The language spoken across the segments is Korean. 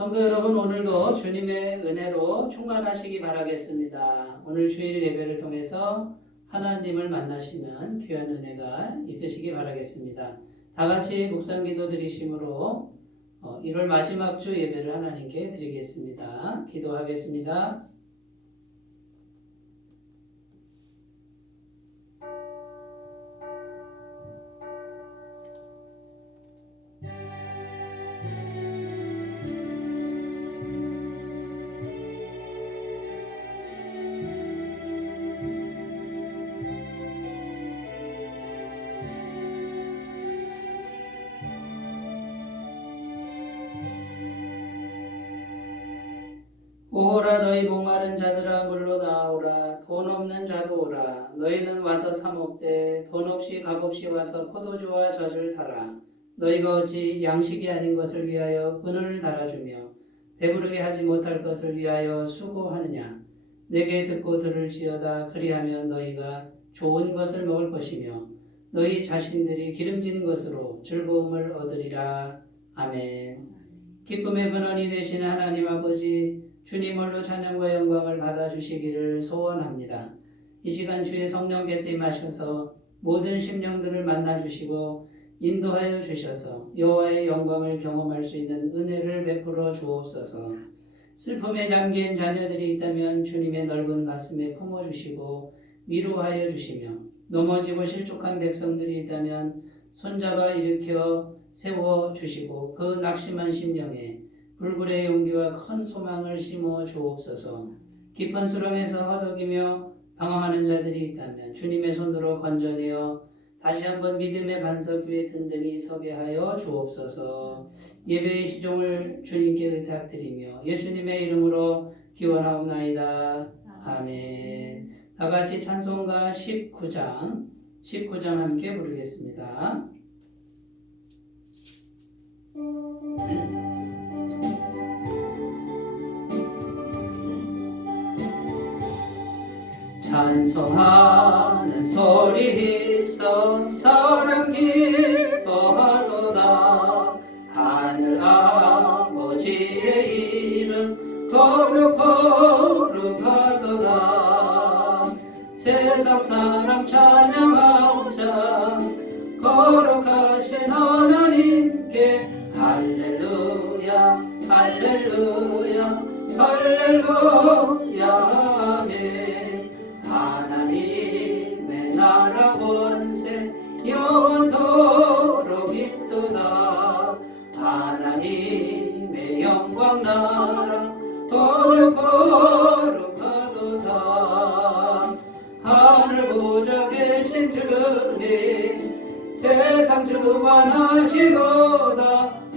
성도 여러분, 오늘도 주님의 은혜로 충만하시기 바라겠습니다. 오늘 주일 예배를 통해서 하나님을 만나시는 귀한 은혜가 있으시기 바라겠습니다. 다 같이 묵상기도 드리심으로 1월 마지막 주 예배를 하나님께 드리겠습니다. 기도하겠습니다. 오라 너희 목마른 자들아 물로 나오라. 돈 없는 자도 오라. 너희는 와서 사 먹되 돈 없이 값 없이 와서 포도주와 젖을 사라. 너희가 어찌 양식이 아닌 것을 위하여 은을 달아주며 배부르게 하지 못할 것을 위하여 수고하느냐. 내게 듣고 들을지어다. 그리하면 너희가 좋은 것을 먹을 것이며 너희 자신들이 기름진 것으로 즐거움을 얻으리라. 아멘. 기쁨의 근원이 되신 하나님 아버지, 주님 홀로 찬양과 영광을 받아주시기를 소원합니다. 이 시간 주의 성령께서 임하셔서 모든 심령들을 만나주시고 인도하여 주셔서 여호와의 영광을 경험할 수 있는 은혜를 베풀어 주옵소서. 슬픔에 잠긴 자녀들이 있다면 주님의 넓은 가슴에 품어주시고 위로하여 주시며, 넘어지고 실족한 백성들이 있다면 손잡아 일으켜 세워주시고 그 낙심한 심령에 불굴의 용기와 큰 소망을 심어 주옵소서. 깊은 수렁에서 허덕이며 방황하는 자들이 있다면 주님의 손으로 건져내어 다시 한번 믿음의 반석 위에 든든히 서게 하여 주옵소서. 예배의 시종을 주님께 의탁드리며 예수님의 이름으로 기원하옵나이다. 아멘. 다 같이 찬송가 19장 함께 부르겠습니다. 찬송하는 소리 있어 사람 기뻐하도다. 하늘 아버지의 이름 거룩하도다. 세상 사람 찬양하자. 거룩하신 하나님께 할렐루야 할렐루야 할렐루야 아멘. 하나님의 나라 권세 영원토록 있도다. 하나님의 영광 나라 거룩하도다. 하늘 보좌 계신 주님 세상 주관하시도다.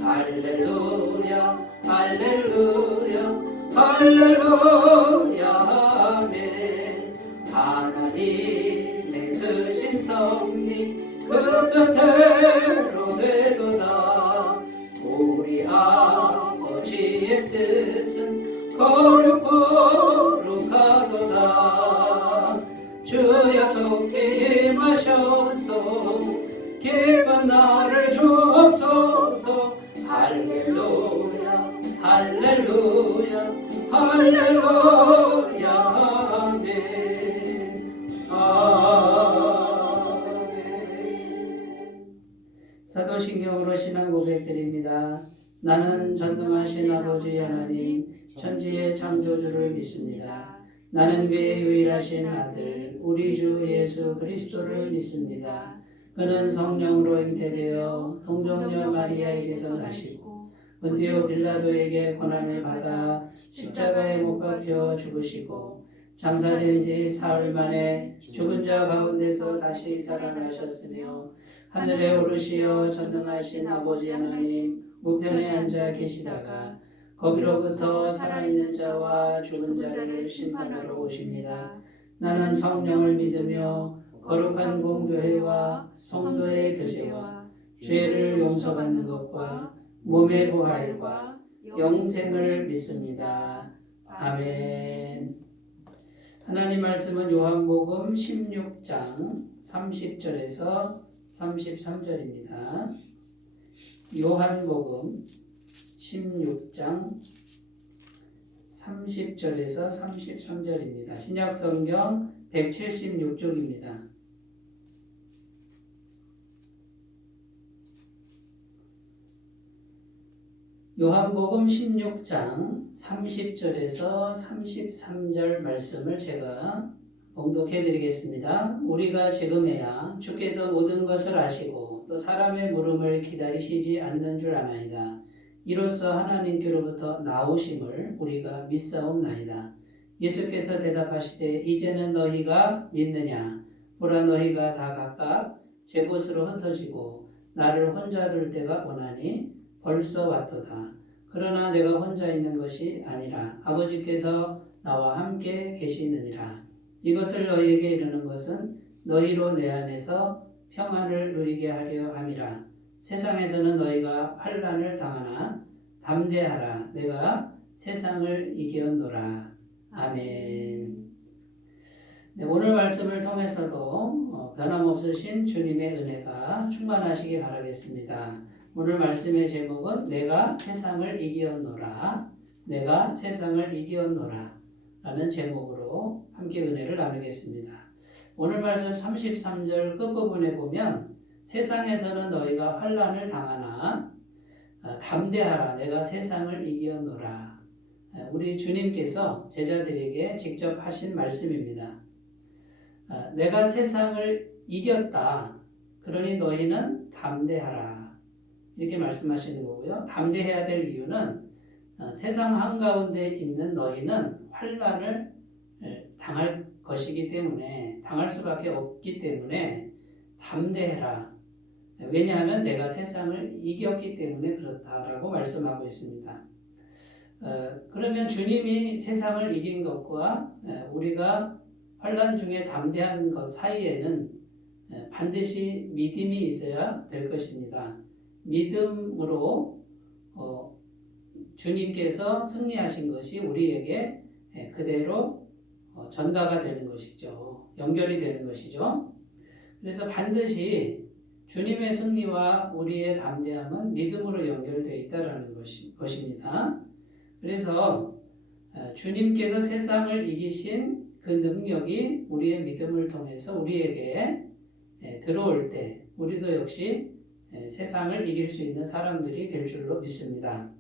할렐루야 할렐루야 할렐루야 아멘. 하나님의 크신 섭리 그 뜻대로 되도다. 우리 아버지의 뜻은 거룩하도다. 주여 속히 임하셔서 기쁜 날을 주옵소서. 할렐루야 할렐루야 할렐루야 아멘. 사도신경으로 신앙 고백드립니다. 나는 전능하신 아버지 하나님 천지의 창조주를 믿습니다. 나는 그의 유일하신 아들 우리 주 예수 그리스도를 믿습니다. 그는 성령으로 잉태되어 동정녀 마리아에게서 나시고 본디오 빌라도에게 고난을 받아 십자가에 못 박혀 죽으시고 장사된 지 사흘 만에 죽은 자 가운데서 다시 살아나셨으며 하늘에 오르시어 전능하신 아버지 하나님 우편에 앉아 계시다가 거기로부터 살아있는 자와 죽은 자를 심판하러 오십니다. 나는 성령을 믿으며 거룩한 공교회와 성도의 교제와 죄를 용서받는 것과 몸의 부활과 영생을 믿습니다. 아멘. 하나님 말씀은 요한복음 16장 30절에서 33절입니다. 요한복음 16장 30절에서 33절입니다. 신약성경 176쪽입니다. 요한복음 16장 30절에서 33절 말씀을 제가 봉독해 드리겠습니다. 우리가 지금에야 주께서 모든 것을 아시고 또 사람의 물음을 기다리시지 않는 줄 아나이다. 이로써 하나님께로부터 나오심을 우리가 믿사옵나이다. 예수께서 대답하시되 이제는 너희가 믿느냐? 보라 너희가 다 각각 제 곳으로 흩어지고 나를 혼자 둘 때가 오나니 벌써 왔도다. 그러나 내가 혼자 있는 것이 아니라 아버지께서 나와 함께 계시느니라. 이것을 너희에게 이르는 것은 너희로 내 안에서 평안을 누리게 하려 함이라. 세상에서는 너희가 환난을 당하나 담대하라. 내가 세상을 이겼노라. 아멘. 네, 오늘 말씀을 통해서도 변함없으신 주님의 은혜가 충만하시기 바라겠습니다. 오늘 말씀의 제목은 내가 세상을 이기었노라. 내가 세상을 이기었노라 라는 제목으로 함께 은혜를 나누겠습니다. 오늘 말씀 33절 끝부분에 보면 세상에서는 너희가 환난을 당하나 담대하라. 내가 세상을 이기었노라. 우리 주님께서 제자들에게 직접 하신 말씀입니다. 내가 세상을 이겼다. 그러니 너희는 담대하라. 이렇게 말씀하시는 거고요. 담대해야 될 이유는 세상 한가운데 있는 너희는 환난을 당할 것이기 때문에 당할 수밖에 없기 때문에 담대해라. 왜냐하면 내가 세상을 이겼기 때문에 그렇다라고 말씀하고 있습니다. 그러면 주님이 세상을 이긴 것과 우리가 환난 중에 담대한 것 사이에는 반드시 믿음이 있어야 될 것입니다. 믿음으로 주님께서 승리하신 것이 우리에게 그대로 전가가 되는 것이죠. 연결이 되는 것이죠. 그래서 반드시 주님의 승리와 우리의 담대함은 믿음으로 연결되어 있다는 것입니다. 그래서 주님께서 세상을 이기신 그 능력이 우리의 믿음을 통해서 우리에게 들어올 때 우리도 역시 세상을 이길 수 있는 사람들이 될 줄로 믿습니다.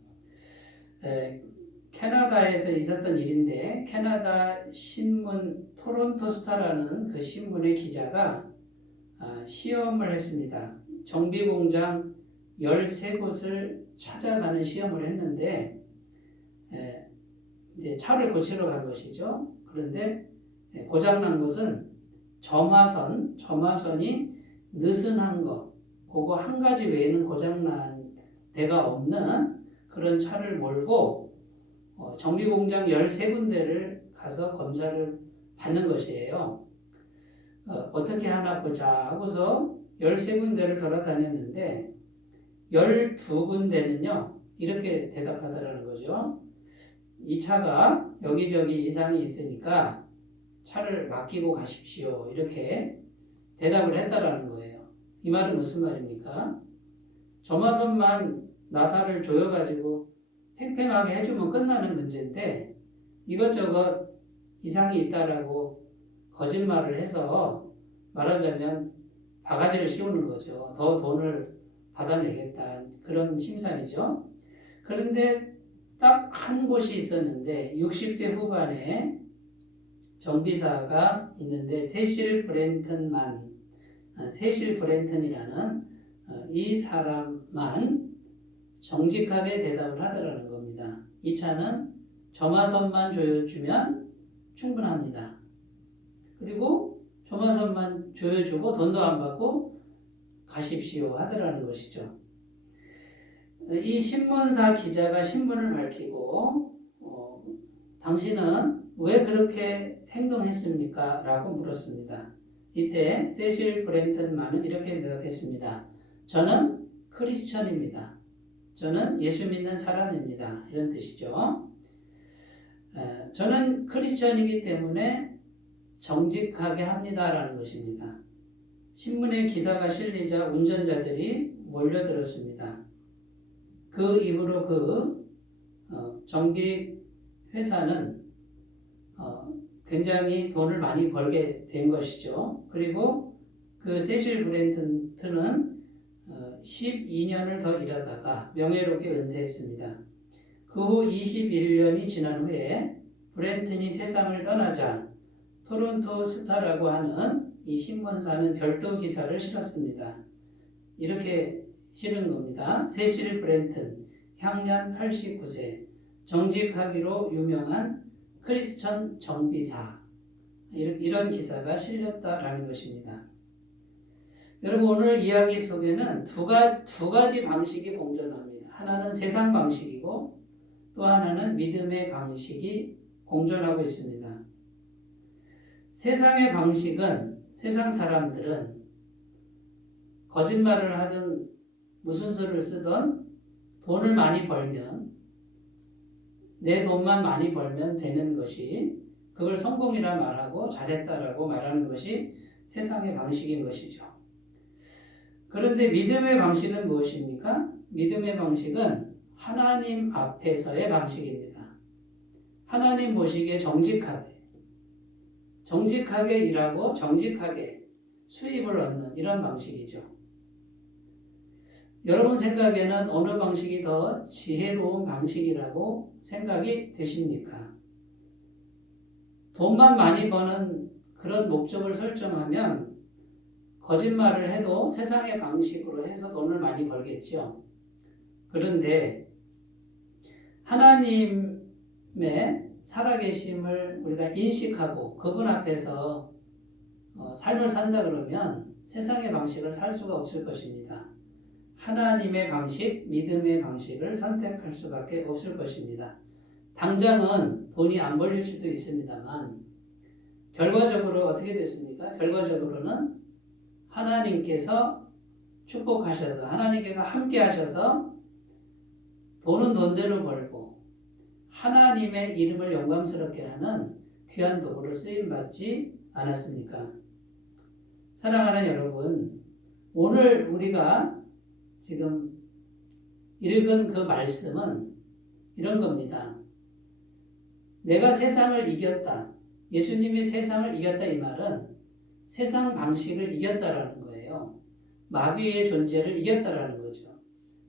캐나다에서 있었던 일인데 캐나다 신문 토론토 스타라는 그 신문의 기자가 시험을 했습니다. 정비공장 13곳을 찾아가는 시험을 했는데 이제 차를 고치러 간 것이죠. 그런데 고장난 곳은 점화선이 느슨한 거, 그거 한 가지 외에는 고장난 데가 없는 그런 차를 몰고 정비공장 13군데를 가서 검사를 받는 것이에요. 어떻게 하나 보자 하고서 13군데를 돌아다녔는데 12군데는요 이렇게 대답하더라는 거죠. 이 차가 여기저기 이상이 있으니까 차를 맡기고 가십시오. 이렇게 대답을 했다라는 거예요. 이 말은 무슨 말입니까? 점화선만 나사를 조여가지고 팽팽하게 해주면 끝나는 문제인데 이것저것 이상이 있다라고 거짓말을 해서 말하자면 바가지를 씌우는 거죠. 더 돈을 받아내겠다. 그런 심산이죠. 그런데 딱 한 곳이 있었는데 60대 후반에 정비사가 있는데 세실 브렌튼이라는 이 사람만 정직하게 대답을 하더라는 겁니다. 이 차는 점화선만 조여주면 충분합니다. 그리고 점화선만 조여주고 돈도 안 받고 가십시오 하더라는 것이죠. 이 신문사 기자가 신분을 밝히고 당신은 왜 그렇게 행동했습니까? 라고 물었습니다. 이때 세실 브렌튼만은 이렇게 대답했습니다. 저는 크리스천입니다. 저는 예수 믿는 사람입니다. 이런 뜻이죠. 저는 크리스천이기 때문에 정직하게 합니다라는 것입니다. 신문에 기사가 실리자 운전자들이 몰려들었습니다. 그 이후로 그 정비 회사는 굉장히 돈을 많이 벌게 된 것이죠. 그리고 그 세실 브랜튼은 12년을 더 일하다가 명예롭게 은퇴했습니다. 그 후 21년이 지난 후에 브랜튼이 세상을 떠나자 토론토 스타라고 하는 이 신문사는 별도 기사를 실었습니다. 이렇게 실은 겁니다. 세실 브랜튼, 향년 89세, 정직하기로 유명한 크리스천 정비사. 이런 기사가 실렸다라는 것입니다. 여러분, 오늘 이야기 속에는 두 가지 방식이 공존합니다. 하나는 세상 방식이고 또 하나는 믿음의 방식이 공존하고 있습니다. 세상의 방식은, 세상 사람들은 거짓말을 하든 무슨 수를 쓰든 돈을 많이 벌면, 내 돈만 많이 벌면 되는 것이, 그걸 성공이라 말하고 잘했다라고 말하는 것이 세상의 방식인 것이죠. 그런데 믿음의 방식은 무엇입니까? 믿음의 방식은 하나님 앞에서의 방식입니다. 하나님 보시기에 정직하게 일하고 정직하게 수입을 얻는 이런 방식이죠. 여러분 생각에는 어느 방식이 더 지혜로운 방식이라고 생각이 되십니까? 돈만 많이 버는 그런 목적을 설정하면 거짓말을 해도 세상의 방식으로 해서 돈을 많이 벌겠죠. 그런데 하나님의 살아계심을 우리가 인식하고 그분 앞에서 삶을 산다 그러면 세상의 방식을 살 수가 없을 것입니다. 하나님의 방식, 믿음의 방식을 선택할 수밖에 없을 것입니다. 당장은 돈이 안 벌릴 수도 있습니다만 결과적으로 어떻게 됐습니까? 결과적으로는 하나님께서 축복하셔서, 하나님께서 함께 하셔서 돈은 돈대로 벌고 하나님의 이름을 영광스럽게 하는 귀한 도구로 쓰임받지 않았습니까? 사랑하는 여러분, 오늘 우리가 지금 읽은 그 말씀은 이런 겁니다. 내가 세상을 이겼다. 예수님이 세상을 이겼다 이 말은 세상 방식을 이겼다라는 거예요. 마귀의 존재를 이겼다라는 거죠.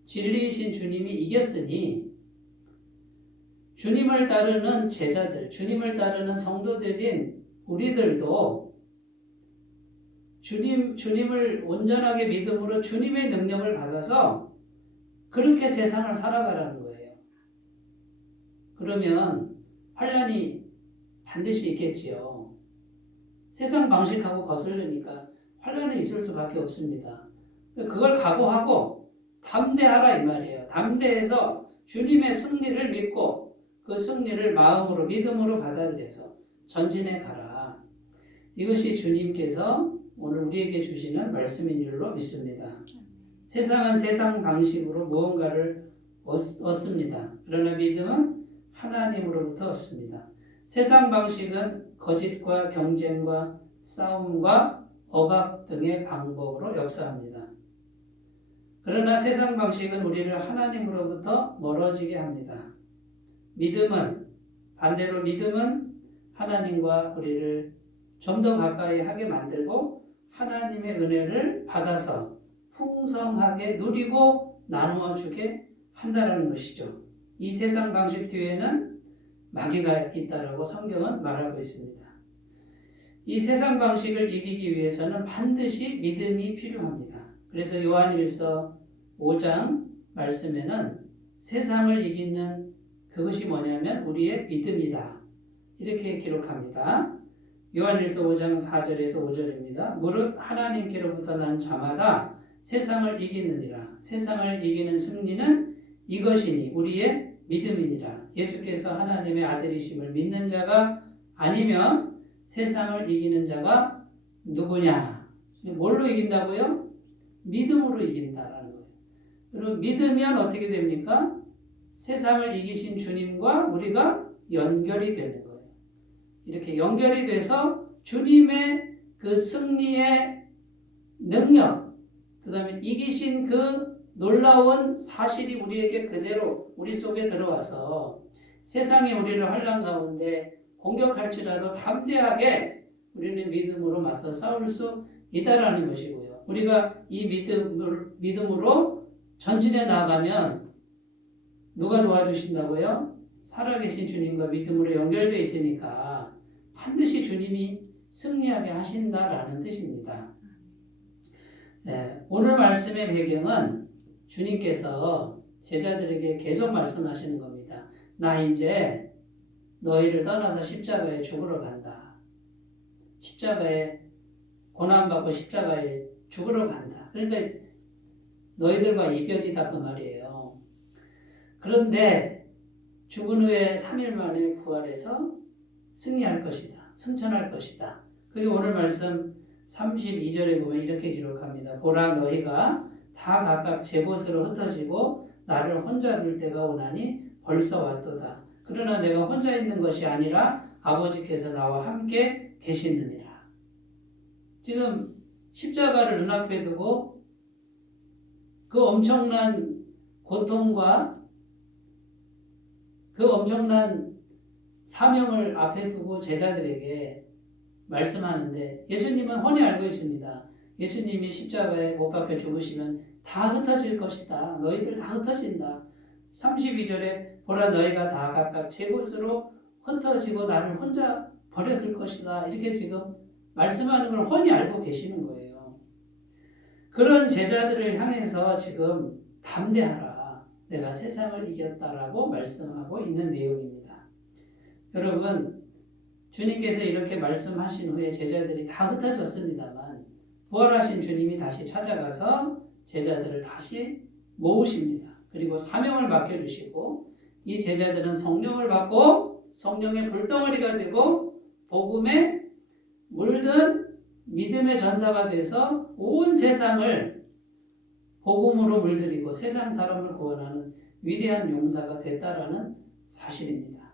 진리이신 주님이 이겼으니 주님을 따르는 제자들, 주님을 따르는 성도들인 우리들도 주님을 온전하게 믿음으로 주님의 능력을 받아서 그렇게 세상을 살아가라는 거예요. 그러면 환난이 반드시 있겠지요. 세상 방식하고 거슬리니까 환난이 있을 수밖에 없습니다. 그걸 각오하고 담대하라 이 말이에요. 담대해서 주님의 승리를 믿고 그 승리를 마음으로 믿음으로 받아들여서 전진해 가라. 이것이 주님께서 오늘 우리에게 주시는 말씀인 줄로 믿습니다. 세상은 세상 방식으로 무언가를 얻습니다. 그러나 믿음은 하나님으로부터 얻습니다. 세상 방식은 거짓과 경쟁과 싸움과 억압 등의 방법으로 역사합니다. 그러나 세상 방식은 우리를 하나님으로부터 멀어지게 합니다. 반대로 믿음은 하나님과 우리를 좀 더 가까이 하게 만들고 하나님의 은혜를 받아서 풍성하게 누리고 나누어 주게 한다는 것이죠. 이 세상 방식 뒤에는 마귀가 있다라고 성경은 말하고 있습니다. 이 세상 방식을 이기기 위해서는 반드시 믿음이 필요합니다. 그래서 요한일서 5장 말씀에는 세상을 이기는 그것이 뭐냐면 우리의 믿음이다. 이렇게 기록합니다. 요한일서 5장 4절에서 5절입니다. 무릇 하나님께로부터 난 자마다 세상을 이기느니라. 세상을 이기는 승리는 이것이니 우리의 믿음이니라. 예수께서 하나님의 아들이심을 믿는 자가 아니면 세상을 이기는 자가 누구냐? 뭘로 이긴다고요? 믿음으로 이긴다라는 거예요. 그리고 믿으면 어떻게 됩니까? 세상을 이기신 주님과 우리가 연결이 되는 거예요. 이렇게 연결이 돼서 주님의 그 승리의 능력, 그 다음에 이기신 그 놀라운 사실이 우리에게 그대로 우리 속에 들어와서 세상이 우리를 환난 가운데 공격할지라도 담대하게 우리는 믿음으로 맞서 싸울 수 있다라는 것이고요. 우리가 이 믿음으로 전진해 나가면 누가 도와주신다고요? 살아계신 주님과 믿음으로 연결되어 있으니까 반드시 주님이 승리하게 하신다라는 뜻입니다. 네, 오늘 말씀의 배경은 주님께서 제자들에게 계속 말씀하시는 겁니다. 나 이제 너희를 떠나서 십자가에 죽으러 간다. 십자가에 고난받고 십자가에 죽으러 간다. 그러니까 너희들과 이별이다 그 말이에요. 그런데 죽은 후에 3일 만에 부활해서 승리할 것이다. 승천할 것이다. 그게 오늘 말씀 32절에 보면 이렇게 기록합니다. 보라 너희가 다 각각 제 곳으로 흩어지고 나를 혼자 둘 때가 오나니 벌써 왔도다. 그러나 내가 혼자 있는 것이 아니라 아버지께서 나와 함께 계시느니라. 지금 십자가를 눈앞에 두고 그 엄청난 고통과 그 엄청난 사명을 앞에 두고 제자들에게 말씀하는데 예수님은 훤히 알고 있습니다. 예수님이 십자가에 못 박혀 죽으시면 다 흩어질 것이다. 너희들 다 흩어진다. 32절에 보라 너희가 다 각각 제 곳으로 흩어지고 나를 혼자 버려둘 것이다. 이렇게 지금 말씀하는 걸 훤히 알고 계시는 거예요. 그런 제자들을 향해서 지금 담대하라. 내가 세상을 이겼다라고 말씀하고 있는 내용입니다. 여러분 주님께서 이렇게 말씀하신 후에 제자들이 다 흩어졌습니다만 부활하신 주님이 다시 찾아가서 제자들을 다시 모으십니다. 그리고 사명을 맡겨주시고 이 제자들은 성령을 받고 성령의 불덩어리가 되고 복음에 물든 믿음의 전사가 돼서 온 세상을 복음으로 물들이고 세상 사람을 구원하는 위대한 용사가 됐다라는 사실입니다.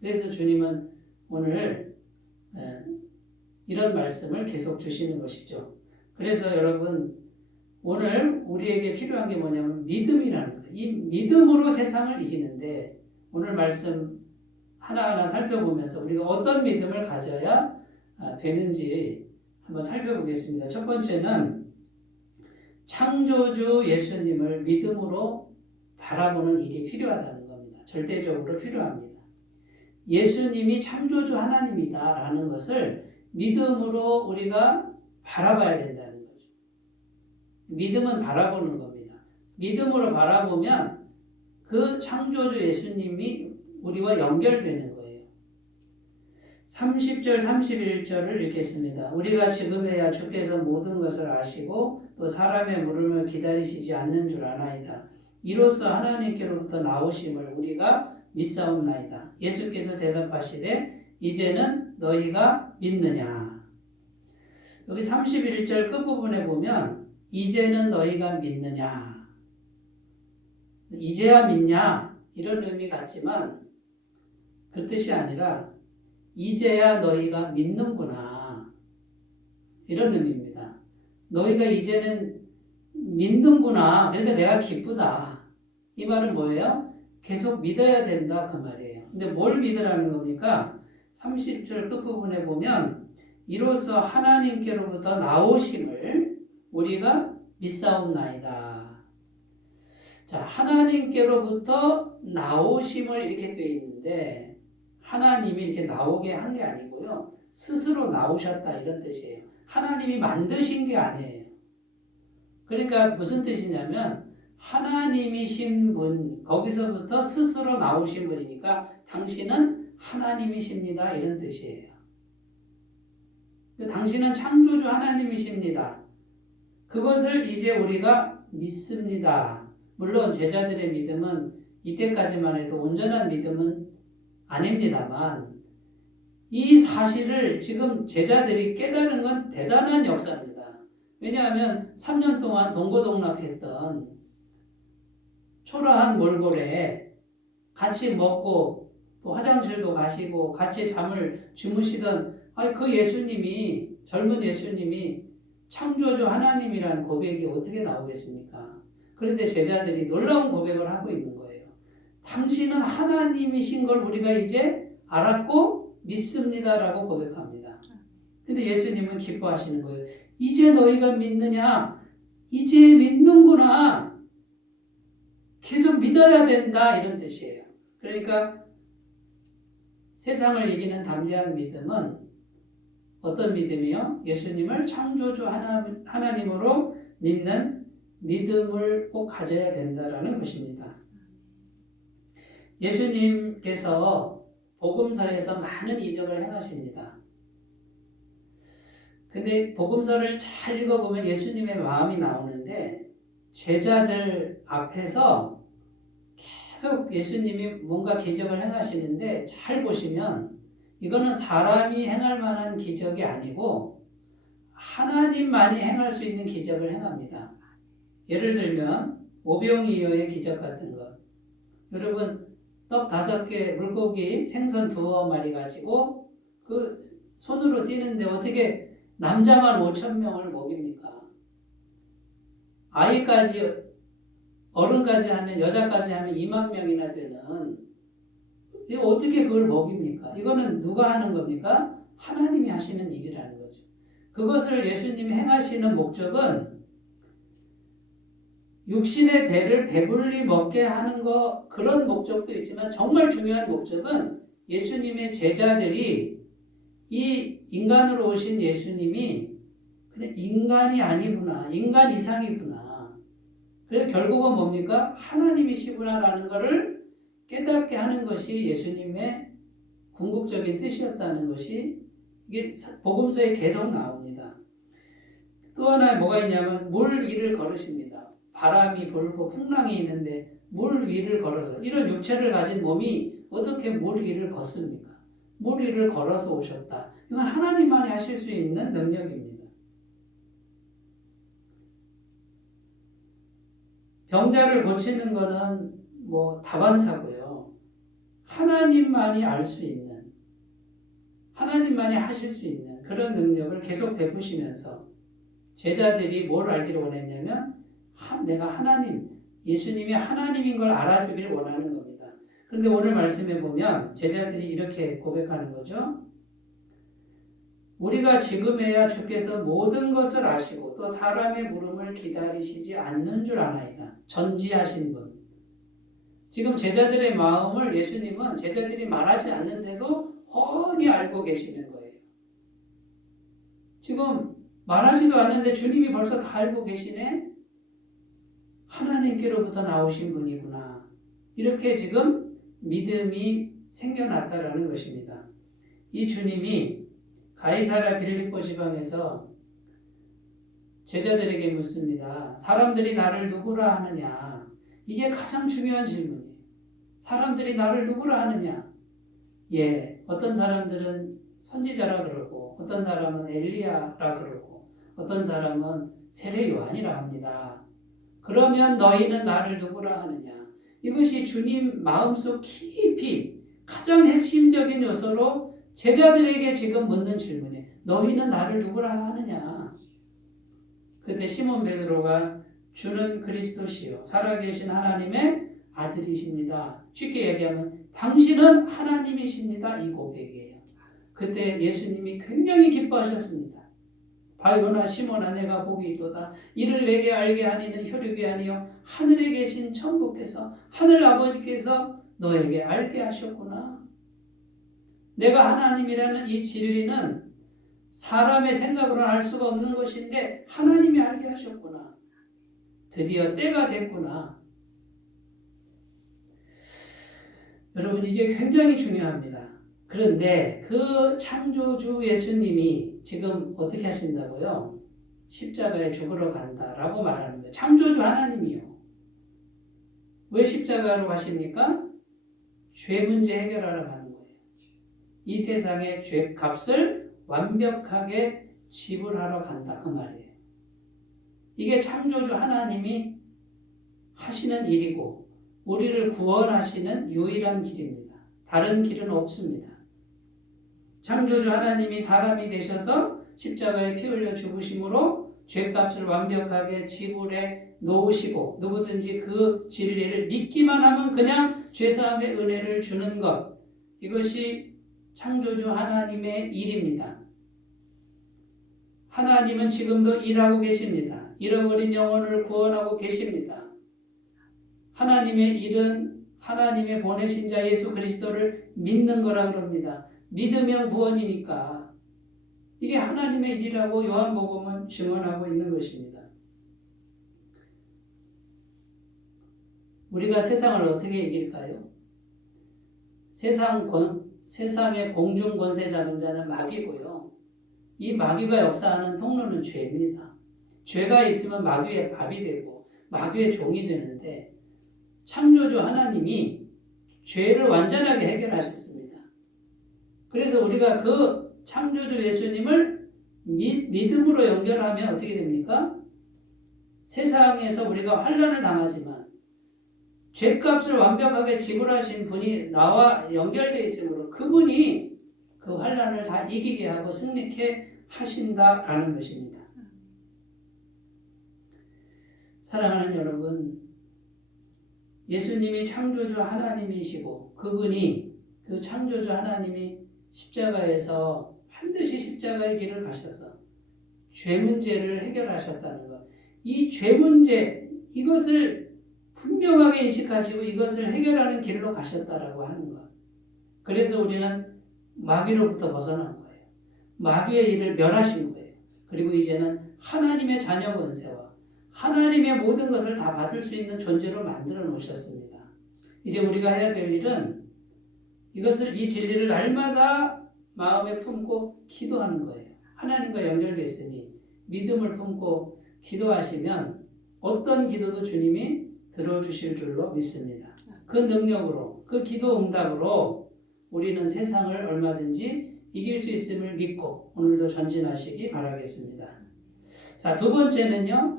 그래서 주님은 오늘 이런 말씀을 계속 주시는 것이죠. 그래서 여러분 오늘 우리에게 필요한 게 뭐냐면 믿음이라는 거예요. 이 믿음으로 세상을 이기는데 오늘 말씀 하나하나 살펴보면서 우리가 어떤 믿음을 가져야 되는지 한번 살펴보겠습니다. 첫 번째는 창조주 예수님을 믿음으로 바라보는 일이 필요하다는 겁니다. 절대적으로 필요합니다. 예수님이 창조주 하나님이다라는 것을 믿음으로 우리가 바라봐야 된다는 거죠. 믿음은 바라보는 겁니다. 믿음으로 바라보면 그 창조주 예수님이 우리와 연결되는 거예요. 30절 31절을 읽겠습니다. 우리가 지금에야 주께서 모든 것을 아시고 또 사람의 물음을 기다리시지 않는 줄 아나이다. 이로써 하나님께로부터 나오심을 우리가 믿사옵나이다. 예수께서 대답하시되 이제는 너희가 믿느냐. 여기 31절 끝부분에 보면 이제는 너희가 믿느냐. 이제야 믿냐 이런 의미 같지만 그 뜻이 아니라 이제야 너희가 믿는구나 이런 의미입니다. 너희가 이제는 믿는구나. 그러니까 내가 기쁘다. 이 말은 뭐예요? 계속 믿어야 된다 그 말이에요. 근데 뭘 믿으라는 겁니까? 30절 끝부분에 보면 이로써 하나님께로부터 나오심을 우리가 믿사옵나이다. 자, 하나님께로부터 나오심을 이렇게 되어 있는데 하나님이 이렇게 나오게 한 게 아니고요. 스스로 나오셨다 이런 뜻이에요. 하나님이 만드신 게 아니에요. 그러니까 무슨 뜻이냐면 하나님이신 분, 거기서부터 스스로 나오신 분이니까 당신은 하나님이십니다 이런 뜻이에요. 당신은 창조주 하나님이십니다. 그것을 이제 우리가 믿습니다. 물론 제자들의 믿음은 이때까지만 해도 온전한 믿음은 아닙니다만 이 사실을 지금 제자들이 깨달은 건 대단한 역사입니다. 왜냐하면 3년 동안 동고동락했던 초라한 몰골에 같이 먹고 또 화장실도 가시고 같이 잠을 주무시던 그 예수님이 젊은 예수님이 창조주 하나님이라는 고백이 어떻게 나오겠습니까? 그런데 제자들이 놀라운 고백을 하고 있는 거예요. 당신은 하나님이신 걸 우리가 이제 알았고 믿습니다라고 고백합니다. 근데 예수님은 기뻐하시는 거예요. 이제 너희가 믿느냐? 이제 믿는구나. 계속 믿어야 된다 이런 뜻이에요. 그러니까 세상을 이기는 담대한 믿음은 어떤 믿음이요? 예수님을 창조주 하나님으로 믿는 믿음을 꼭 가져야 된다라는 것입니다. 예수님께서 복음서에서 많은 이적을 행하십니다. 근데 복음서를 잘 읽어보면 예수님의 마음이 나오는데 제자들 앞에서 계속 예수님이 뭔가 기적을 행하시는데 잘 보시면 이거는 사람이 행할 만한 기적이 아니고 하나님만이 행할 수 있는 기적을 행합니다. 예를 들면 오병이어의 기적 같은 것. 여러분 떡 5개, 물고기, 생선 2마리 가지고 그 손으로 뛰는데 어떻게 남자만 5,000명을 먹입니까? 아이까지 어른까지 하면 여자까지 하면 2만 명이나 되는 어떻게 그걸 먹입니까? 이거는 누가 하는 겁니까? 하나님이 하시는 일이라는 거죠. 그것을 예수님이 행하시는 목적은 육신의 배를 배불리 먹게 하는 거 그런 목적도 있지만 정말 중요한 목적은 예수님의 제자들이 이 인간으로 오신 예수님이 그냥 인간이 아니구나. 인간 이상이구나. 그래서 결국은 뭡니까? 하나님이시구나라는 것을 깨닫게 하는 것이 예수님의 궁극적인 뜻이었다는 것이 이게 복음서에 계속 나옵니다. 또 하나 뭐가 있냐면 물 위를 걸으십니다. 바람이 불고 풍랑이 있는데 물 위를 걸어서 이런 육체를 가진 몸이 어떻게 물 위를 걷습니까? 물 위를 걸어서 오셨다. 이건 하나님만이 하실 수 있는 능력입니다. 병자를 고치는 거는 뭐 다반사고요. 하나님만이 알 수 있는, 하나님만이 하실 수 있는 그런 능력을 계속 베푸시면서 제자들이 뭘 알기를 원했냐면 내가 하나님, 예수님이 하나님인 걸 알아주기를 원하는 겁니다. 그런데 오늘 말씀에 보면 제자들이 이렇게 고백하는 거죠. 우리가 지금에야 주께서 모든 것을 아시고 또 사람의 물음을 기다리시지 않는 줄 아나이다. 전지하신 분. 지금 제자들의 마음을 예수님은 제자들이 말하지 않는데도 훤히 알고 계시는 거예요. 지금 말하지도 않는데 주님이 벌써 다 알고 계시네? 하나님께로부터 나오신 분이구나. 이렇게 지금 믿음이 생겨났다라는 것입니다. 이 주님이 가이사랴 빌립보 지방에서 제자들에게 묻습니다. 사람들이 나를 누구라 하느냐? 이게 가장 중요한 질문이에요. 사람들이 나를 누구라 하느냐? 예, 어떤 사람들은 선지자라 그러고 어떤 사람은 엘리야라 그러고 어떤 사람은 세례 요한이라 합니다. 그러면 너희는 나를 누구라 하느냐? 이것이 주님 마음속 깊이 가장 핵심적인 요소로 제자들에게 지금 묻는 질문이에요. 너희는 나를 누구라 하느냐? 그때 시몬 베드로가 주는 그리스도시요 살아계신 하나님의 아들이십니다. 쉽게 얘기하면 당신은 하나님이십니다. 이 고백이에요. 그때 예수님이 굉장히 기뻐하셨습니다. 바요나 시몬아 내가 복이 있도다. 이를 내게 알게 하니는 혈육이 아니요 하늘에 계신 천부께서 하늘 아버지께서 너에게 알게 하셨구나. 내가 하나님이라는 이 진리는 사람의 생각으로는 알 수가 없는 것인데 하나님이 알게 하셨구나. 드디어 때가 됐구나. 여러분 이게 굉장히 중요합니다. 그런데 그 창조주 예수님이 지금 어떻게 하신다고요? 십자가에 죽으러 간다라고 말하는 거예요. 창조주 하나님이요. 왜 십자가로 가십니까? 죄 문제 해결하러 가는 거예요. 이 세상의 죄값을 완벽하게 지불하러 간다 그 말이에요. 이게 창조주 하나님이 하시는 일이고 우리를 구원하시는 유일한 길입니다. 다른 길은 없습니다. 창조주 하나님이 사람이 되셔서 십자가에 피 흘려 죽으심으로 죄값을 완벽하게 지불해 놓으시고 누구든지 그 진리를 믿기만 하면 그냥 죄사함의 은혜를 주는 것, 이것이 창조주 하나님의 일입니다. 하나님은 지금도 일하고 계십니다. 잃어버린 영혼을 구원하고 계십니다. 하나님의 일은 하나님의 보내신 자 예수 그리스도를 믿는 거라 그럽니다. 믿으면 구원이니까 이게 하나님의 일이라고 요한복음은 증언하고 있는 것입니다. 우리가 세상을 어떻게 이길까요? 세상의 공중 권세 잡은 자는 마귀고요. 이 마귀가 역사하는 통로는 죄입니다. 죄가 있으면 마귀의 밥이 되고 마귀의 종이 되는데 창조주 하나님이 죄를 완전하게 해결하셨습니다. 그래서 우리가 그 창조주 예수님을 믿음으로 연결하면 어떻게 됩니까? 세상에서 우리가 환난을 당하지만 죄값을 완벽하게 지불하신 분이 나와 연결되어 있으므로 그분이 그 환난을 다 이기게 하고 승리케 하신다라는 것입니다. 사랑하는 여러분, 예수님이 창조주 하나님이시고 그분이 그 창조주 하나님이 십자가에서 반드시 십자가의 길을 가셔서 죄 문제를 해결하셨다는 것. 이 죄 문제, 이것을 분명하게 인식하시고 이것을 해결하는 길로 가셨다라고 하는 것. 그래서 우리는 마귀로부터 벗어난 거예요. 마귀의 일을 멸하신 거예요. 그리고 이제는 하나님의 자녀 권세와 하나님의 모든 것을 다 받을 수 있는 존재로 만들어 놓으셨습니다. 이제 우리가 해야 될 일은 이 진리를 날마다 마음에 품고 기도하는 거예요. 하나님과 연결되어 있으니 믿음을 품고 기도하시면 어떤 기도도 주님이 들어주실 줄로 믿습니다. 그 능력으로, 그 기도 응답으로 우리는 세상을 얼마든지 이길 수 있음을 믿고 오늘도 전진하시기 바라겠습니다. 자, 두 번째는요.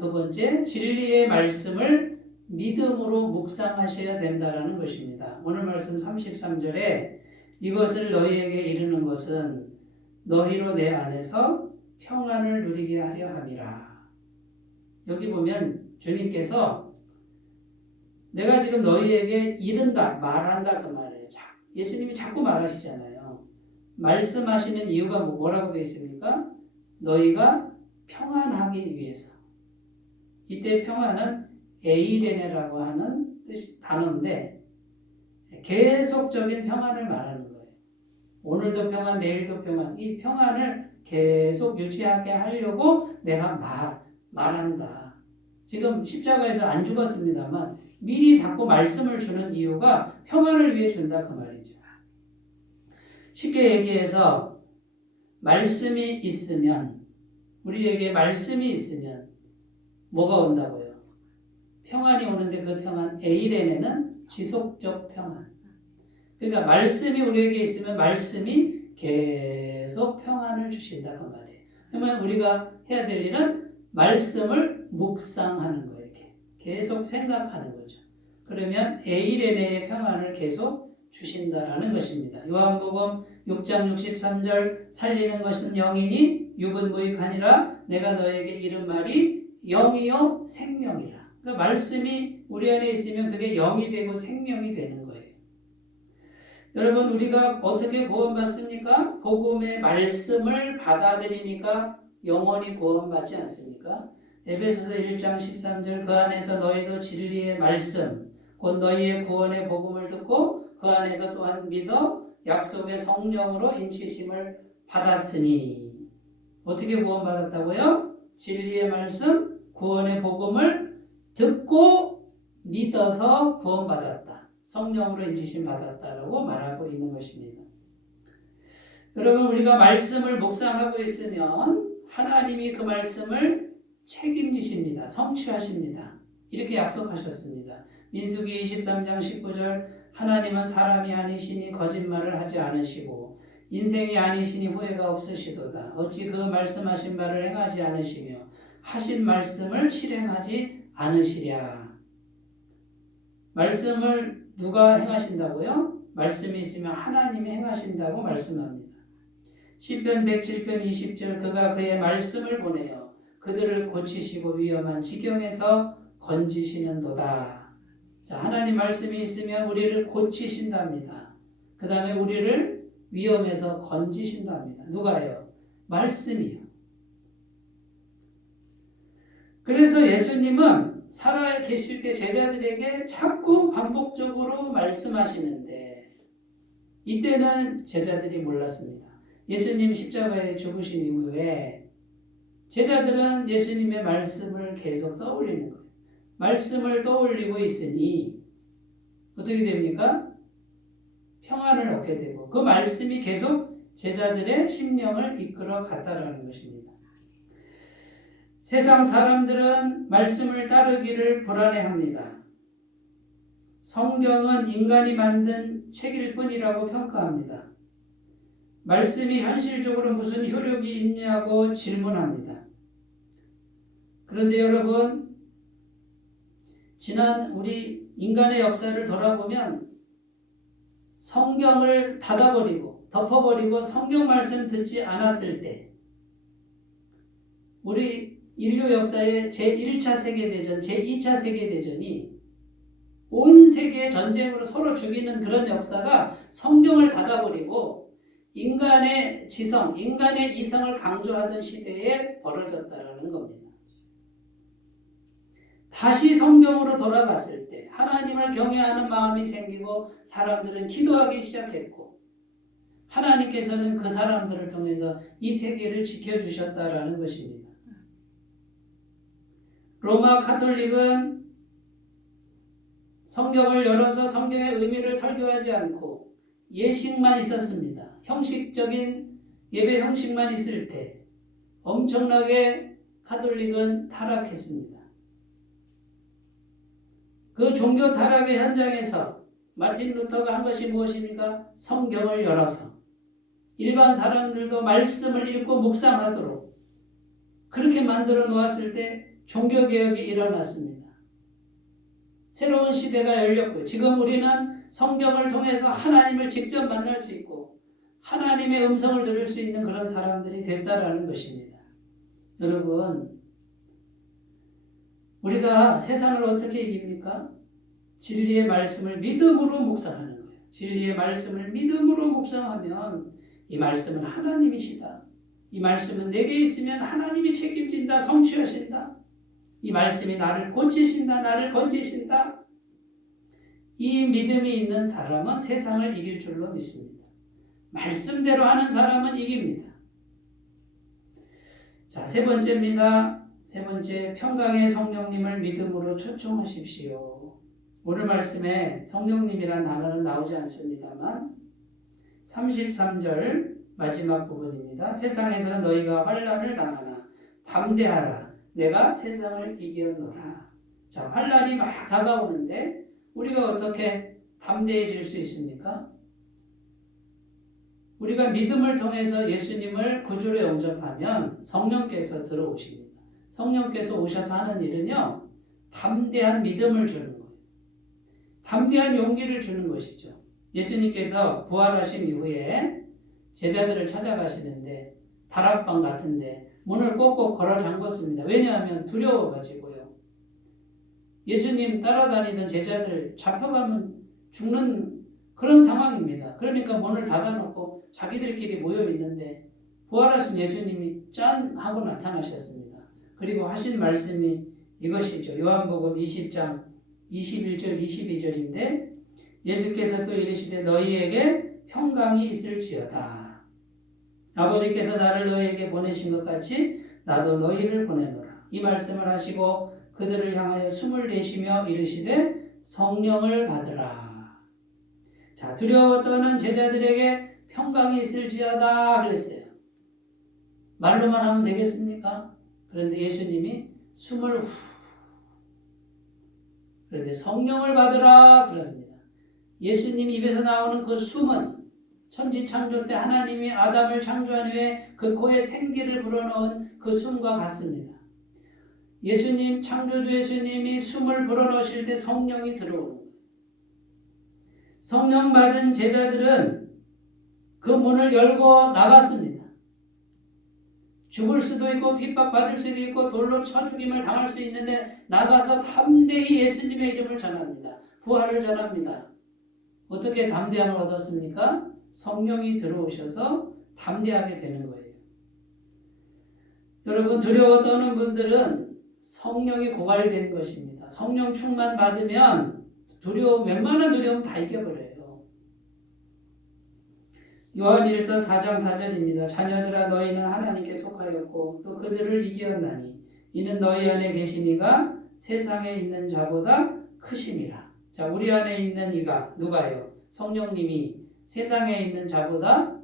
진리의 말씀을 믿음으로 묵상하셔야 된다라는 것입니다. 오늘 말씀 33절에 이것을 너희에게 이르는 것은 너희로 내 안에서 평안을 누리게 하려 함이라. 여기 보면 주님께서 내가 지금 너희에게 이른다, 말한다 그 말이에요. 예수님이 자꾸 말하시잖아요. 말씀하시는 이유가 뭐라고 되어 있습니까? 너희가 평안하기 위해서. 이때 평안은 에이레네라고 하는 단어인데 계속적인 평안을 말하는 거예요. 오늘도 평안, 내일도 평안. 이 평안을 계속 유지하게 하려고 내가 말한다. 지금 십자가에서 안 죽었습니다만 미리 자꾸 말씀을 주는 이유가 평안을 위해 준다 그 말이죠. 쉽게 얘기해서 말씀이 있으면, 우리에게 말씀이 있으면 뭐가 온다고요? 평안이 오는데 그 평안, 에이레네는 지속적 평안. 그러니까 말씀이 우리에게 있으면 말씀이 계속 평안을 주신다 그 말이에요. 그러면 우리가 해야 될 일은 말씀을 묵상하는 거예요. 이렇게 계속 생각하는 거죠. 그러면 에이레네의 평안을 계속 주신다라는 것입니다. 요한복음 6장 63절 살리는 것은 영이니 육은 무익하니라 내가 너에게 이른 말이 영이요 생명이라. 그러니까 말씀이 우리 안에 있으면 그게 영이 되고 생명이 되는 거예요. 여러분, 우리가 어떻게 구원받습니까? 복음의 말씀을 받아들이니까 영원히 구원받지 않습니까? 에베소서 1장 13절 그 안에서 너희도 진리의 말씀 곧 너희의 구원의 복음을 듣고 그 안에서 또한 믿어 약속의 성령으로 인치심을 받았으니. 어떻게 구원받았다고요? 진리의 말씀, 구원의 복음을 듣고 믿어서 구원받았다. 성령으로 인치심 받았다라고 말하고 있는 것입니다. 여러분, 우리가 말씀을 묵상하고 있으면 하나님이 그 말씀을 책임지십니다. 성취하십니다. 이렇게 약속하셨습니다. 민수기 23장 19절 하나님은 사람이 아니시니 거짓말을 하지 않으시고 인생이 아니시니 후회가 없으시도다. 어찌 그 말씀하신 바를 행하지 않으시며 하신 말씀을 실행하지 않으시랴. 말씀을 누가 행하신다고요? 말씀이 있으면 하나님이 행하신다고 말씀합니다. 시편 107편 20절 그가 그의 말씀을 보내어 그들을 고치시고 위험한 지경에서 건지시는도다. 자, 하나님 말씀이 있으면 우리를 고치신답니다. 그 다음에 우리를 위험에서 건지신답니다. 누가요? 말씀이요. 그래서 예수님은 살아 계실 때 제자들에게 자꾸 반복적으로 말씀하시는데 이때는 제자들이 몰랐습니다. 예수님 십자가에 죽으신 이후에 제자들은 예수님의 말씀을 계속 떠올리는 거예요. 말씀을 떠올리고 있으니 어떻게 됩니까? 평안을 얻게 되고 그 말씀이 계속 제자들의 심령을 이끌어 갔다라는 것입니다. 세상 사람들은 말씀을 따르기를 불안해합니다. 성경은 인간이 만든 책일 뿐이라고 평가합니다. 말씀이 현실적으로 무슨 효력이 있냐고 질문합니다. 그런데 여러분, 지난 우리 인간의 역사를 돌아보면 성경을 닫아버리고 덮어버리고 성경 말씀 듣지 않았을 때 우리 인류 역사의 제1차 세계대전, 제2차 세계대전이 온 세계 전쟁으로 서로 죽이는 그런 역사가 성경을 닫아버리고 인간의 지성, 인간의 이성을 강조하던 시대에 벌어졌다라는 겁니다. 다시 성경으로 돌아갔을 때 하나님을 경외하는 마음이 생기고 사람들은 기도하기 시작했고 하나님께서는 그 사람들을 통해서 이 세계를 지켜주셨다라는 것입니다. 로마 카톨릭은 성경을 열어서 성경의 의미를 설교하지 않고 예식만 있었습니다. 형식적인 예배 형식만 있을 때 엄청나게 카톨릭은 타락했습니다. 그 종교 타락의 현장에서 마틴 루터가 한 것이 무엇입니까? 성경을 열어서 일반 사람들도 말씀을 읽고 묵상하도록 그렇게 만들어 놓았을 때 종교개혁이 일어났습니다. 새로운 시대가 열렸고요. 지금 우리는 성경을 통해서 하나님을 직접 만날 수 있고 하나님의 음성을 들을 수 있는 그런 사람들이 됐다라는 것입니다. 여러분, 우리가 세상을 어떻게 이깁니까? 진리의 말씀을 믿음으로 묵상하는 거예요. 진리의 말씀을 믿음으로 묵상하면 이 말씀은 하나님이시다. 이 말씀은 내게 있으면 하나님이 책임진다, 성취하신다. 이 말씀이 나를 고치신다, 나를 건지신다. 이 믿음이 있는 사람은 세상을 이길 줄로 믿습니다. 말씀대로 하는 사람은 이깁니다. 자, 세 번째입니다. 세 번째, 평강의 성령님을 믿음으로 초청하십시오. 오늘 말씀에 성령님이라는 단어는 나오지 않습니다만 33절 마지막 부분입니다. 세상에서는 너희가 환난을 당하나 담대하라. 내가 세상을 이겨노라. 자, 환난이 막 다가오는데 우리가 어떻게 담대해질 수 있습니까? 우리가 믿음을 통해서 예수님을 구주로 영접하면 성령께서 들어오십니다. 성령께서 오셔서 하는 일은요, 담대한 믿음을 주는 거예요. 담대한 용기를 주는 것이죠. 예수님께서 부활하신 이후에 제자들을 찾아가시는데 다락방 같은데 문을 꼭꼭 걸어 잠궜습니다. 왜냐하면 두려워가지고요. 예수님 따라다니던 제자들 잡혀가면 죽는 그런 상황입니다. 그러니까 문을 닫아놓고 자기들끼리 모여있는데 부활하신 예수님이 짠 하고 나타나셨습니다. 그리고 하신 말씀이 이것이죠. 요한복음 20장 21절 22절인데 예수께서 또 이르시되 너희에게 평강이 있을지어다. 아버지께서 나를 너희에게 보내신 것 같이 나도 너희를 보내노라. 이 말씀을 하시고 그들을 향하여 숨을 내쉬며 이르시되 성령을 받으라. 자, 두려워 떠는 제자들에게 평강이 있을지어다 그랬어요. 말로만 하면 되겠습니까? 그런데 예수님이 숨을 후 그런데 성령을 받으라 그랬습니다. 예수님 입에서 나오는 그 숨은 천지 창조 때 하나님이 아담을 창조한 후에 그 코에 생기를 불어넣은 그 숨과 같습니다. 예수님, 창조주 예수님이 숨을 불어넣으실 때 성령이 들어오는 거예요. 성령 받은 제자들은 그 문을 열고 나갔습니다. 죽을 수도 있고 핍박받을 수도 있고 돌로 쳐 죽임을 당할 수 있는데 나가서 담대히 예수님의 이름을 전합니다. 부활을 전합니다. 어떻게 담대함을 얻었습니까? 성령이 들어오셔서 담대하게 되는 거예요. 여러분, 두려워 떠는 분들은 성령이 고갈된 것입니다. 성령 충만 받으면 웬만한 두려움 다 이겨버려요. 요한일서 4장 4절입니다. 자녀들아 너희는 하나님께 속하였고 또 그들을 이기었나니 이는 너희 안에 계신 이가 세상에 있는 자보다 크심이라. 자, 우리 안에 있는 이가 누가요? 성령님이 세상에 있는 자보다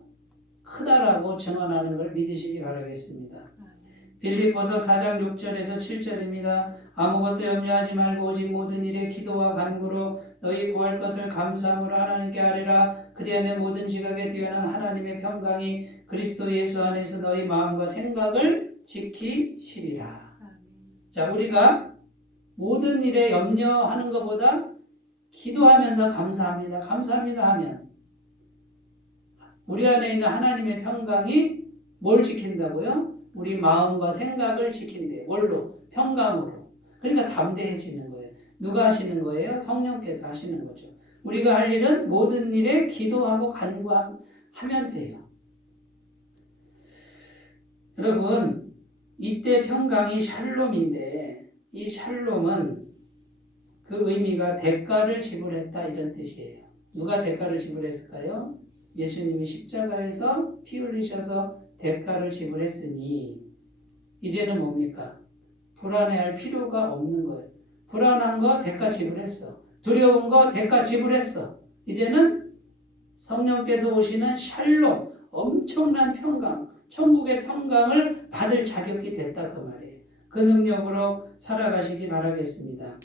크다라고 증언하는 걸 믿으시기 바라겠습니다. 빌립보서 4장 6절에서 7절입니다. 아무것도 염려하지 말고 오직 모든 일에 기도와 간구로 너희 구할 것을 감사함으로 하나님께 아뢰라. 그리하면 모든 지각에 뛰어난 하나님의 평강이 그리스도 예수 안에서 너희 마음과 생각을 지키시리라. 자, 우리가 모든 일에 염려하는 것보다 기도하면서 감사합니다. 감사합니다 하면 우리 안에 있는 하나님의 평강이 뭘 지킨다고요? 우리 마음과 생각을 지킨대. 뭘로? 평강으로. 그러니까 담대해지는 거예요. 누가 하시는 거예요? 성령께서 하시는 거죠. 우리가 할 일은 모든 일에 기도하고 간구하면 돼요. 여러분, 이때 평강이 샬롬인데 이 샬롬은 그 의미가 대가를 지불했다 이런 뜻이에요. 누가 대가를 지불했을까요? 예수님이 십자가에서 피 흘리셔서 대가를 지불했으니 이제는 뭡니까? 불안해할 필요가 없는 거예요. 불안한 거 대가 지불했어. 두려운 거 대가 지불했어. 이제는 성령께서 오시는 샬롬, 엄청난 평강, 천국의 평강을 받을 자격이 됐다 그 말이에요. 그 능력으로 살아가시기 바라겠습니다.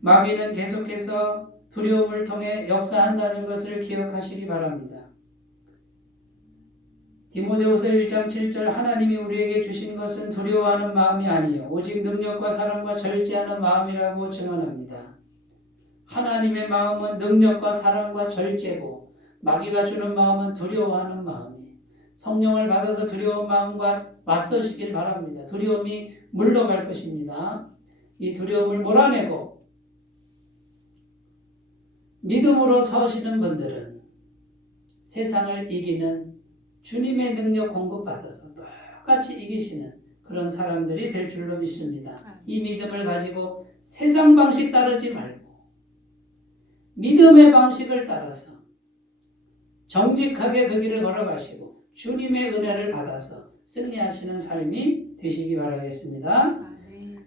마귀는 계속해서 두려움을 통해 역사한다는 것을 기억하시기 바랍니다. 디모데후서 1장 7절 하나님이 우리에게 주신 것은 두려워하는 마음이 아니요 오직 능력과 사랑과 절제하는 마음이라고 증언합니다. 하나님의 마음은 능력과 사랑과 절제고 마귀가 주는 마음은 두려워하는 마음이에요. 성령을 받아서 두려운 마음과 맞서시길 바랍니다. 두려움이 물러갈 것입니다. 이 두려움을 몰아내고 믿음으로 서시는 분들은 세상을 이기는 주님의 능력 공급받아서 똑같이 이기시는 그런 사람들이 될 줄로 믿습니다. 이 믿음을 가지고 세상 방식 따르지 말고 믿음의 방식을 따라서 정직하게 그 길을 걸어가시고 주님의 은혜를 받아서 승리하시는 삶이 되시기 바라겠습니다.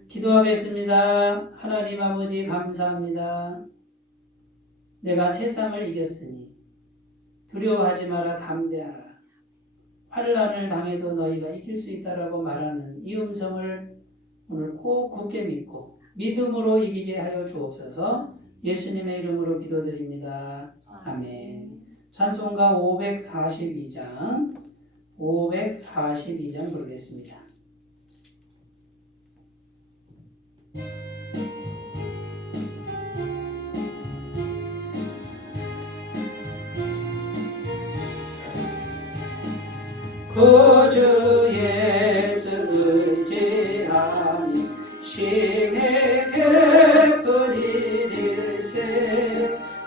기도하겠습니다. 하나님 아버지 감사합니다. 내가 세상을 이겼으니 두려워하지 마라 담대하라. 환난을 당해도 너희가 이길 수 있다라고 말하는 이 음성을 오늘 꼭 굳게 믿고 믿음으로 이기게 하여 주옵소서. 예수님의 이름으로 기도드립니다. 아멘. 찬송가 542장 부르겠습니다. 구주 예수 의지하니 신에게 뿌리릴세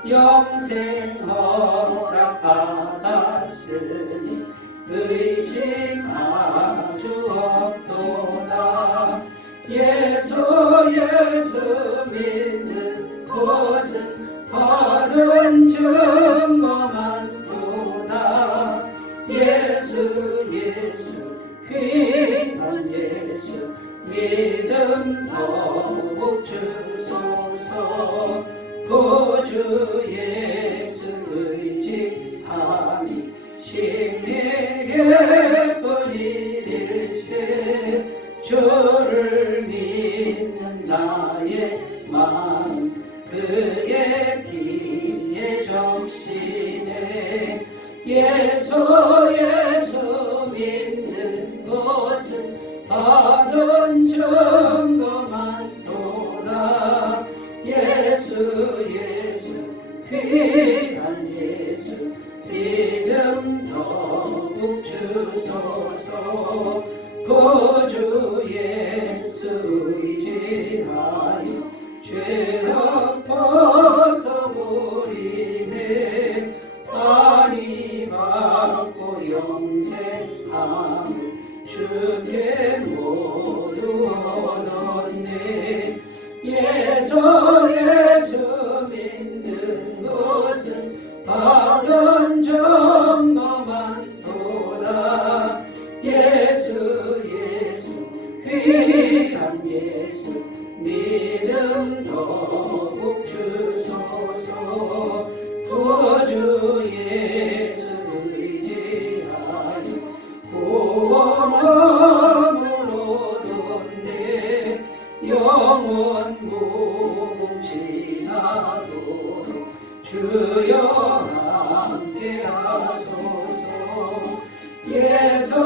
영생 허락 받았으니 의심하주 없도다. 예수 믿는 곳은 거둔 증거만 도다. 예수 귀한 예수 믿음 더욱 주소서. 구주 예수 의지하니 심히게 뿌리릴세 주를 믿는 나의 마음 그의 피에 적시네. 예수 믿는 것은 받은 증거만 도다. 예수 귀한 예수 믿음 더욱 주소서. 구주 예수 의지하여 죄악 벗어 영감을 주께 모두 얻었네. 예수 믿는 것은 받은 정도만 도다. 예수 귀한 예수 믿음 더욱 주소서. 구주 예수 의지하여 구원함으로 얻었네. 영원 무궁지나도록 주여 함께 하소서. 예수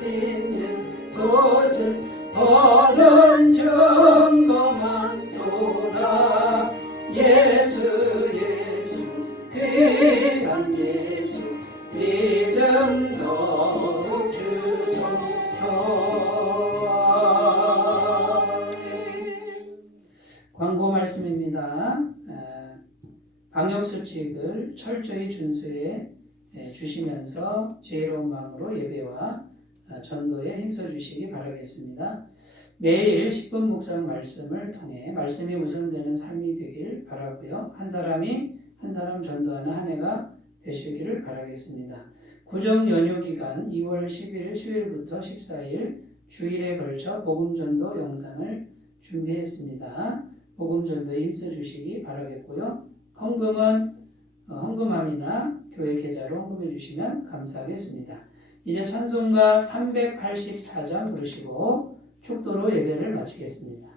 믿는 것은 얻은 증거만 도다. 예수 귀한 예수 믿음 더욱 주소서. 광고 말씀입니다. 방역수칙을 철저히 준수해 주시면서 지혜로운 마음으로 예배와 전도에 힘써주시기 바라겠습니다. 매일 10분 묵상 말씀을 통해 말씀이 우선되는 삶이 되길 바라고요. 한 사람이 한 사람 전도하는 한 해가 되시기를 바라겠습니다. 구정 연휴 기간 2월 10일 수요일부터 14일 주일에 걸쳐 복음전도 영상을 준비했습니다. 복음전도에 힘써주시기 바라겠고요. 헌금함이나 교회 계좌로 헌금해 주시면 감사하겠습니다. 이제 찬송가 384장 부르시고 축도로 예배를 마치겠습니다.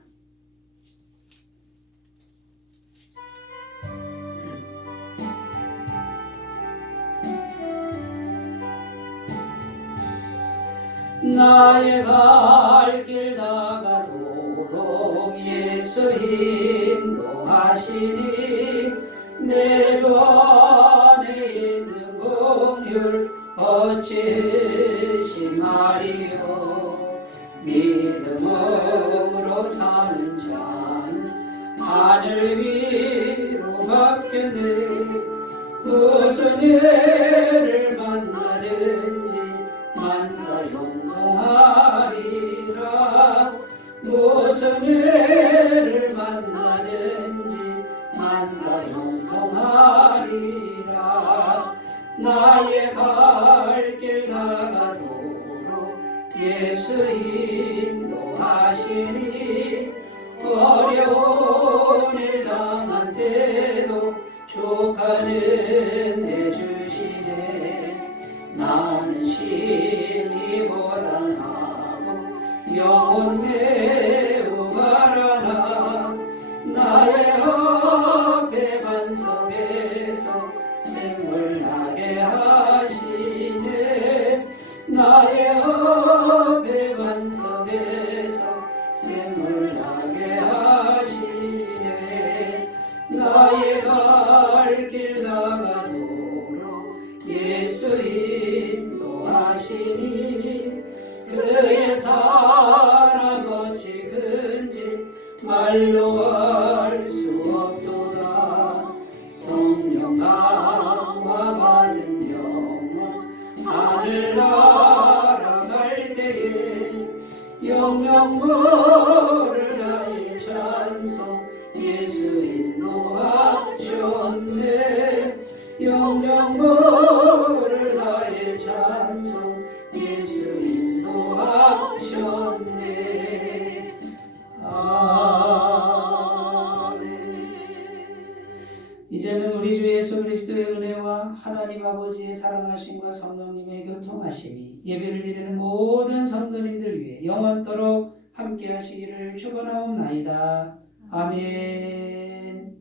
나의 갈 길 나가도록 예수 인도하시니 내 주 안에 있는 긍휼 어찌 심하리요. 믿음으로 사는 자는 하늘 위로 갔겠네. 무슨 일을 만나든지 만사용동하리라. 무슨 일을 만나든지 만사용동하리라. 나의 갈 길 나가도록 예수 인도하시니 어려운 일 당한 때도 족하는 해주시네. 나는 심히 고단하고 영혼 매우 가라나. 나의 앞에 반석에서 생물나게 하시네. 나의 앞에 반석에서 생물나게 하시네. 나의 갈 길 나가도록 예수 인도하시니 그의 사랑 어찌 큰지 말로 알 수 없도다. 성령 강화 받은 영혼 하늘 날아갈 때에 영영 부를 나의 찬송 예수 인도하셨네. 영영 부를 나의 찬송 예수 인도하셨네. 이제는 우리 주 예수 그리스도의 은혜와 하나님 아버지의 사랑하심과 성령님의 교통하심이 예배를 드리는 모든 성도님들 위해 영원토록 함께 하시기를 축원하옵나이다. 아멘.